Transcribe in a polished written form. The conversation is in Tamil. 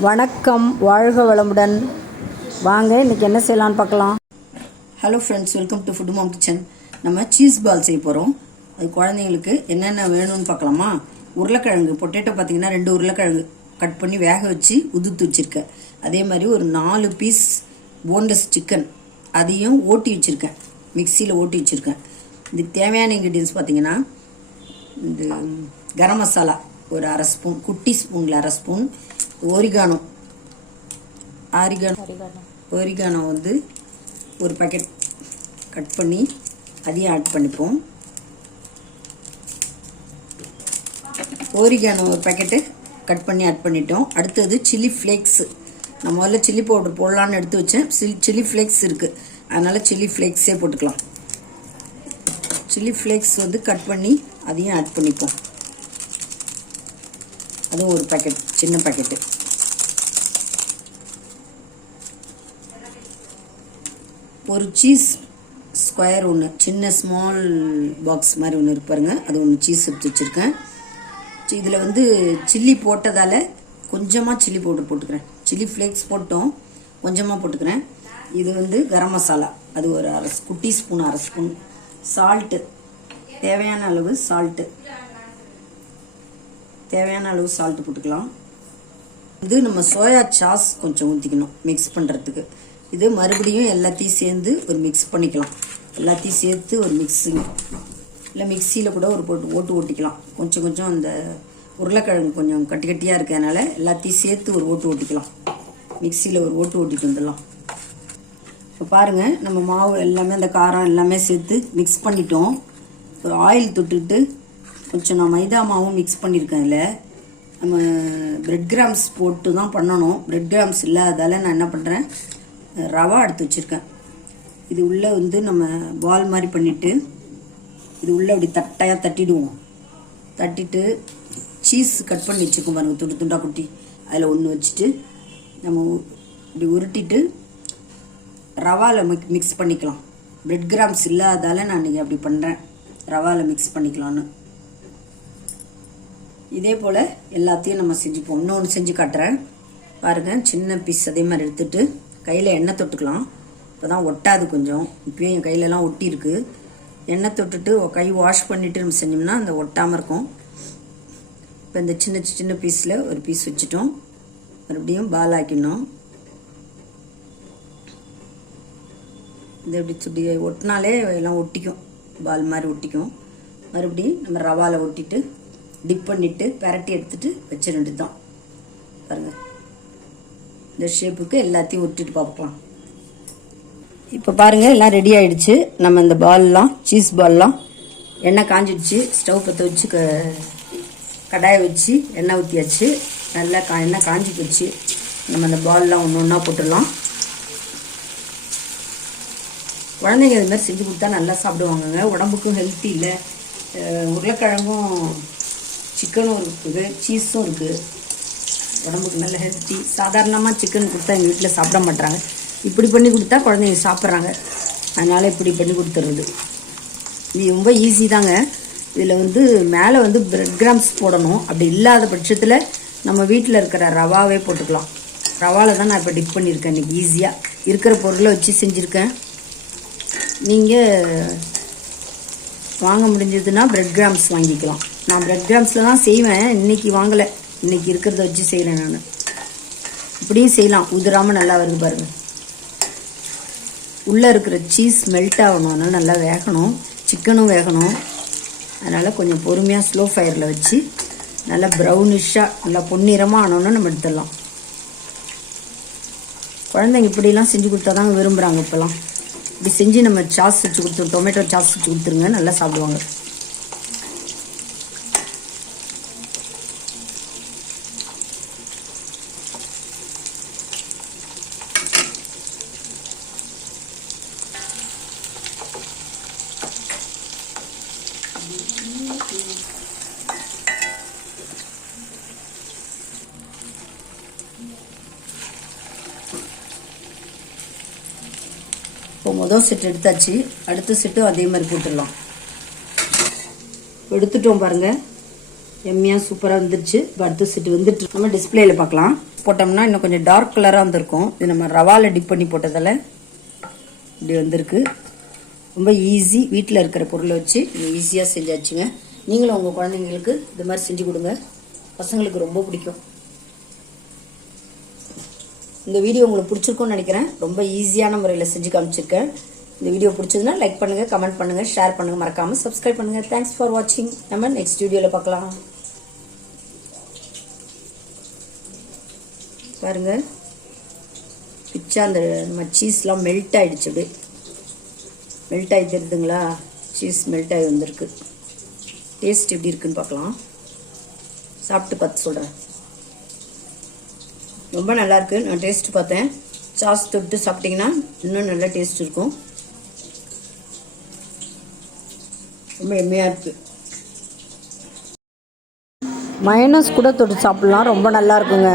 வணக்கம், வாழ்க வளமுடன். வாங்க இன்றைக்கி என்ன செய்யலான்னு பார்க்கலாம். Hello friends, welcome to food mom kitchen. நம்ம சீஸ் பால் செய்ய போகிறோம். அது குழந்தைங்களுக்கு என்னென்ன வேணும்னு பார்க்கலாமா. உருளைக்கிழங்கு பொட்டேட்டோ பார்த்திங்கன்னா 2 உருளைக்கிழங்கு கட் பண்ணி வேக வச்சு உதுத்து வச்சுருக்கேன். அதே மாதிரி ஒரு 4 பீஸ் போன்லெஸ் சிக்கன் அதையும் ஓட்டி வச்சுருக்கேன், மிக்சியில் ஓட்டி வச்சுருக்கேன். இதுக்கு தேவையான இன்க்ரீடியன்ஸ் பார்த்திங்கன்னா இந்த கரம் மசாலா ஒரு 1/2 ஸ்பூன், குட்டி ஸ்பூனில் 1/2 ஸ்பூன், ஒரிகானோ வந்து ஒரு பாக்கெட் கட் பண்ணி அதையும் ஆட் பண்ணிப்போம். ஒரிகானோ ஒரு பாக்கெட்டு கட் பண்ணி ஆட் பண்ணிட்டோம். அடுத்தது சில்லி ஃப்ளேக்ஸு. நான் முதல்ல சில்லி பவுடர் போடலான்னு எடுத்து வச்சேன். சில்லி ஃப்ளேக்ஸ் இருக்குது, அதனால் சில்லி ஃப்ளேக்ஸே போட்டுக்கலாம். சில்லி ஃப்ளேக்ஸ் வந்து கட் பண்ணி அதையும் ஆட் பண்ணிப்போம். அதுவும் ஒரு பாக்கெட், சின்ன பாக்கெட்டு. ஒரு சீஸ் ஸ்கொயர் ஒன்று, சின்ன ஸ்மால் பாக்ஸ் மாதிரி ஒன்று இருப்பாருங்க, அது ஒன்று சீஸ் எடுத்து வச்சுருக்கேன். இதில் வந்து சில்லி போட்டதால் கொஞ்சமாக சில்லி பவுடர் போட்டுக்கிறேன். சில்லி ஃப்ளேக்ஸ் போட்டோம், கொஞ்சமாக போட்டுக்கிறேன். இது வந்து கரம் மசாலா, அது ஒரு குட்டி ஸ்பூன், 1/2 ஸ்பூன். சால்ட்டு, தேவையான அளவு சால்ட்டு போட்டுக்கலாம். இது நம்ம சோயா சாஸ் கொஞ்சம் ஊற்றிக்கணும் மிக்ஸ் பண்ணுறதுக்கு. இது மறுபடியும் எல்லாத்தையும் சேர்ந்து ஒரு மிக்ஸ் பண்ணிக்கலாம். எல்லாத்தையும் சேர்த்து ஒரு மிக்ஸிங், இல்லை மிக்சியில் கூட ஒரு ஓட்டு ஓட்டிக்கலாம். கொஞ்சம் கொஞ்சம் அந்த உருளைக்கிழங்கு கொஞ்சம் கட்டி கட்டியாக இருக்கிறதுனால எல்லாத்தையும் சேர்த்து ஒரு ஓட்டு ஓட்டிக்கலாம். மிக்சியில் ஒரு ஓட்டு ஓட்டிட்டு வந்துடலாம். இப்போ பாருங்கள், நம்ம மாவு எல்லாமே அந்த காரம் எல்லாமே சேர்த்து மிக்ஸ் பண்ணிட்டோம். ஒரு ஆயில் தொட்டுட்டு கொஞ்சம் நான் மைதா மாவும் மிக்ஸ் பண்ணியிருக்கேன். இதில் நம்ம பிரெட் கிராம்ஸ் போட்டு தான் பண்ணணும். பிரெட் கிராம்ஸ் இல்லாதால் நான் என்ன பண்ணுறேன், ரவா எடுத்து வச்சுருக்கேன். இது உள்ளே வந்து நம்ம பால் மாதிரி பண்ணிவிட்டு இது உள்ளே அப்படி தட்டையாக தட்டிடுவோம். தட்டிட்டு சீஸ் கட் பண்ணி வச்சுருக்கோம் பாருங்கள், துண்டு துண்டாக குட்டி, அதில் ஒன்று வச்சுட்டு நம்ம இப்படி உருட்டிட்டு ரவாவில் மிக்ஸ் பண்ணிக்கலாம். பிரெட் கிராம்ஸ் இல்லாதால் நான் இன்றைக்கி அப்படி பண்ணுறேன், ரவாவில் மிக்ஸ் பண்ணிக்கலான்னு. இதே போல் எல்லாத்தையும் நம்ம செஞ்சுப்போம். இன்னொன்று செஞ்சு காட்டுறேன் பாருங்கள். சின்ன பீஸ் அதே மாதிரி எடுத்துகிட்டு கையில் எண்ணெய் தொட்டுக்கலாம். இப்போ தான் ஒட்டாது. கொஞ்சம் இப்போயே என் கையிலலாம் ஒட்டியிருக்கு. எண்ணெய் தொட்டுட்டு கை வாஷ் பண்ணிவிட்டு நம்ம செஞ்சோம்னா அந்த ஒட்டாமல் இருக்கும். இப்போ இந்த சின்ன சின்ன பீஸில் ஒரு பீஸ் வச்சுட்டோம். மறுபடியும் பால் ஆக்கிடணும். இது எப்படி சுட்டி ஒட்டினாலே எல்லாம் ஒட்டிக்கும், பால் மாதிரி ஒட்டிக்கும். மறுபடியும் நம்ம ரவாவில் ஒட்டிட்டு டிப் பண்ணிவிட்டு பரட்டி எடுத்துகிட்டு வச்சிருந்துட்டு தான் பாருங்கள். இந்த ஷேப்புக்கு எல்லாத்தையும் ஒட்டிட்டு பார்க்கலாம். இப்போ பாருங்கள், எல்லாம் ரெடி ஆகிடுச்சு. நம்ம இந்த பால்லாம், சீஸ் பால்லாம், எண்ணெய் காஞ்சிடுச்சு. ஸ்டவ் பற்ற வச்சு கடாயை வச்சு எண்ணெய் ஊற்றியாச்சு. நல்லா எண்ணெய் காஞ்சி போச்சு. நம்ம அந்த பால்லாம் ஒன்று ஒன்றா போட்டுடலாம். குழந்தைங்க இது மாதிரி செஞ்சு கொடுத்தா நல்லா சாப்பிடுவாங்கங்க. உடம்புக்கும் ஹெல்த்தி. இல்லை, உருளைக்கிழங்கும் சிக்கனும் இருக்குது, சீஸும் இருக்குது, உடம்புக்கு நல்ல ஹெல்த்தி. சாதாரணமாக சிக்கன் கொடுத்தா எங்கள் வீட்டில் சாப்பிட மாட்டாங்க. இப்படி பண்ணி கொடுத்தா குழந்தைங்க சாப்பிட்றாங்க. அதனால் இப்படி பண்ணி கொடுத்துட்றது. இது ரொம்ப ஈஸி தாங்க. இதில் வந்து மேலே வந்து பிரெட் கிராம்ஸ் போடணும். அப்படி இல்லாத பட்சத்தில் நம்ம வீட்டில் இருக்கிற ரவாவே போட்டுக்கலாம். ரவாவில் தான் நான் இப்போ டிப் பண்ணியிருக்கேன். இன்றைக்கி ஈஸியாக இருக்கிற பொருளை வச்சு செஞ்சுருக்கேன். நீங்கள் வாங்க முடிஞ்சதுன்னா பிரெட் கிராம்ஸ் வாங்கிக்கலாம். நான் பிரெட் கிராம்ஸில் தான் செய்வேன், இன்றைக்கி வாங்கலை. இன்றைக்கி இருக்கிறத வச்சு செய்கிறேன் நான். இப்படியும் செய்யலாம், உதிராமல் நல்லா வருது பாருங்கள். உள்ளே இருக்கிற சீஸ் மெல்ட் ஆகணும், அதனால் நல்லா வேகணும். சிக்கனும் வேகணும். அதனால் கொஞ்சம் பொறுமையாக ஸ்லோ ஃபயரில் வச்சு நல்லா ப்ரௌனிஷாக நல்லா பொன்னிறமாக ஆனோன்னு நம்ம எடுத்துடலாம். குழந்தைங்க இப்படிலாம் செஞ்சு கொடுத்தா தாங்க விரும்புகிறாங்க இப்போலாம். இப்படி செஞ்சு நம்ம சாஸ் வச்சு கொடுத்துருவோம், டொமேட்டோ சாஸ் வச்சு கொடுத்துருங்க, நல்லா சாப்பிடுவாங்க. இப்போ முதல் செட் எடுத்தாச்சு. அடுத்த செட்டும் அதே மாதிரி போட்டுடலாம். எடுத்துட்டோம் பாருங்கள். எம்மியாக சூப்பராக வந்துருச்சு. இப்போ அடுத்த செட்டு வந்துட்டு நம்ம டிஸ்பிளேல பார்க்கலாம். போட்டோம்னா இன்னும் கொஞ்சம் டார்க் கலராக வந்திருக்கும். இது நம்ம ரவாவில் டிப் பண்ணி போட்டதால் இப்படி வந்திருக்கு. ரொம்ப ஈஸி. வீட்டில் இருக்கிற பொருளை வச்சு நீங்கள் ஈஸியாக செஞ்சாச்சுங்க. நீங்களும் உங்கள் குழந்தைங்களுக்கு இது மாதிரி செஞ்சு கொடுங்க. பசங்களுக்கு ரொம்ப பிடிக்கும். இந்த வீடியோ உங்களுக்கு பிடிச்சிருக்கும்னு நினைக்கிறேன். ரொம்ப ஈஸியான முறையில் செஞ்சு காமிச்சிருக்கேன். இந்த வீடியோ பிடிச்சதுன்னா லைக் பண்ணுங்கள், கமெண்ட் பண்ணுங்கள், ஷேர் பண்ணுங்கள், மறக்காமல் சப்ஸ்கிரைப் பண்ணுங்கள். தேங்க்ஸ் ஃபார் வாட்சிங். நம்ம நெக்ஸ்ட் வீடியோவில் பார்க்கலாம். பாருங்கள், பிச்சா அந்த நம்ம சீஸ்லாம் மெல்ட் ஆகிடுச்சு. அப்படியே மெல்ட் ஆகி தெரியுதுங்களா? சீஸ் மெல்ட் ஆகி வந்திருக்கு. டேஸ்ட் எப்படி இருக்குன்னு பார்க்கலாம். சாப்பிட்டு பார்த்து சொல்கிறேன். ரொம்ப நல்லாயிருக்கு. நான் டேஸ்ட் பார்த்தேன். சாஸ் தொட்டு சாப்பிட்டிங்கன்னா இன்னும் நல்ல டேஸ்ட் இருக்கும். ரொம்ப எம்மையாக இருக்குது. மயோனஸ் கூட தொட்டு சாப்பிட்லாம். ரொம்ப நல்லா இருக்குங்க.